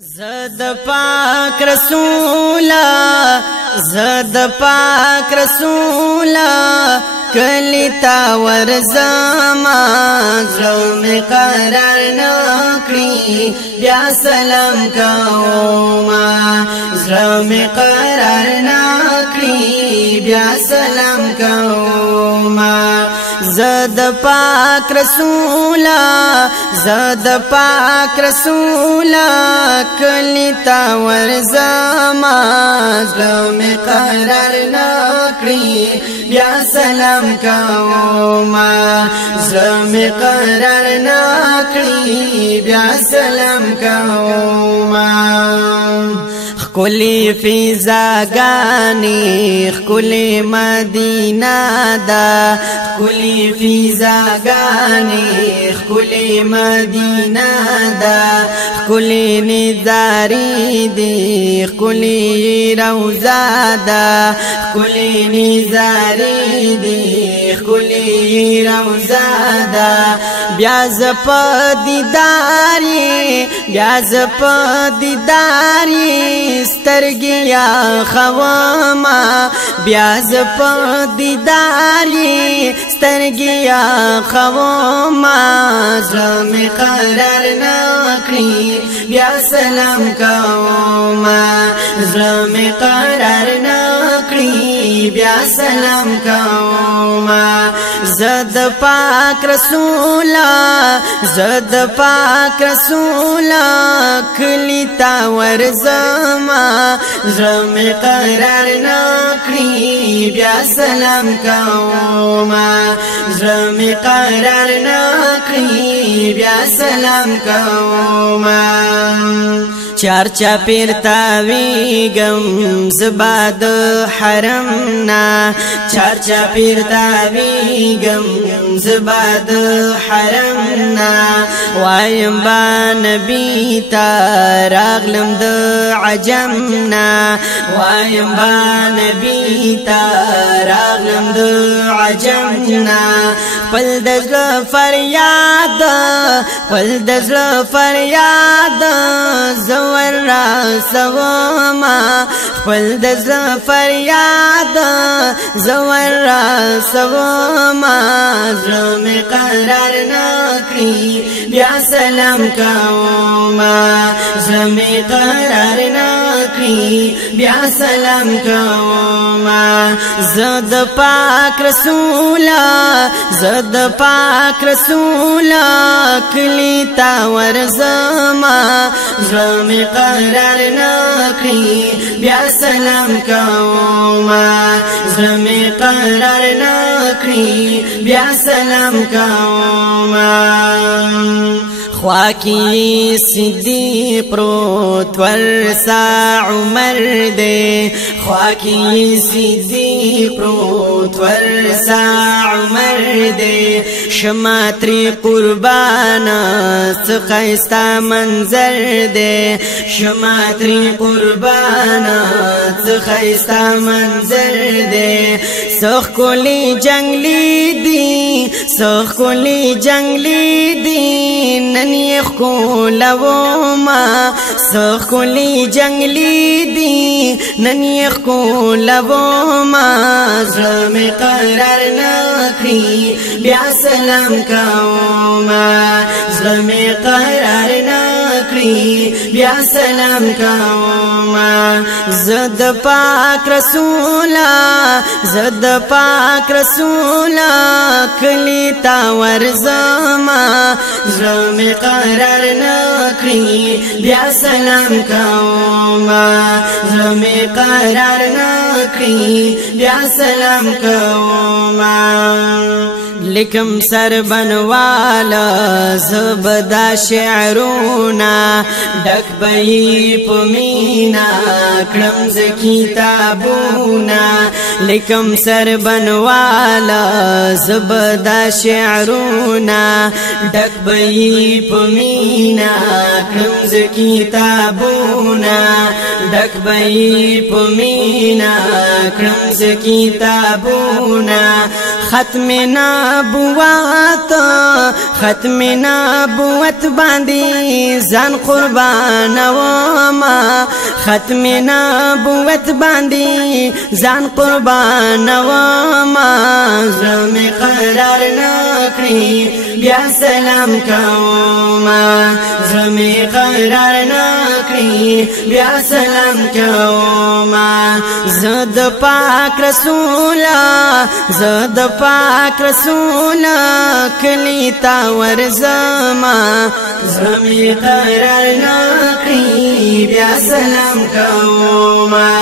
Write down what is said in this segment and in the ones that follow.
زد پاک رسولا کلی تا ورزما زلم قرار نکړي بیا سلام کوما زلم قرار نکړي بیا سلام کوما زد پاک رسولا کلی تا ورزما زلم قرار نکړي بیا سلام کوما زلم قرار نکړي بیا سلام کوما خکلی فیضاگانی خکلی مدینہ دا خکلی فیضاگانی خکلی مدینہ دا خکلی نظاری دی خکلی روزہ دا خکلی نظاری دی خکلی روزہ دا بیاز پا دیداری سترگیا خواما بیاز پا دیداری سترگیا خواما زلم قرار نکړي بیا سلام کوما زلم قرار نکړي بیا سلام کوما زد پاک رسولا کلی تا ورزما زلم قرار نکړي بیا سلام کوما زلم قرار نکړي بیا سلام کوما چارچا پیرتا ویگم زباد حرمنا چارچا پیرتا ویگم زباد حرمنا وایم با نبی تا راغلم د عجمنا وایم با نبی تا راغلم د عجمنا پل دزل فریاد زور را سوما خپل دزل فریاد زور را سوما زلم قرار نکړي بیا سلام کوما زلم قرار نکړي بیا سلام کوما زد پاک رسولا کلی تا ورزما زلم قرار نکړي بیا سلام کوما زلم قرار نکړي بیا سلام کوما خواکی صدیق پروت ورسا عمر دے خواکی صدیق پروت ورسا عمر دے شماتری قربانا سخیستا منظر دے شماتری قربانا سخیستا منظر دے سخ کولی جنگلی دی ننی خولوما سخ کولی جنگلی دی ننی خولوما زلم قرار نکړي بیا سلام کوما زلم قرار نکړي بیا سلام کوما زد پاک رسولا کلی تا ورزما زلم قرار نکړي بیا سلام کوما زلم قرار نکړي بیا سلام کوما لکم سر بنوالا زبدا شعرونا ډک بئی پمینا کړم ز کتابونا لکم سر بنوالا زبدا شعرونا ډک بئی پمینا کړم ز کتابونا ډک بئی پمینا کړم ز کتابونا ختم نبوت باندې ځان قربانو ختم نبوت باندې ځان قربان وما زړه مې قرار نکړي بیا سلام کوما زړه مې قرار نکړي بیا سلام کوما زد پاک رسولا زد پاک رسولا کلی تا ورزما زړه مې قرار نکړي بیا سلام کوما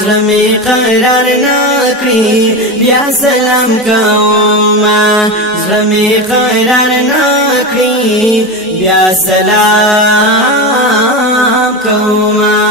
زړه مې قرار نکړي بیا سلام کوما زړه مې قرار نکړي بیا سلام کوما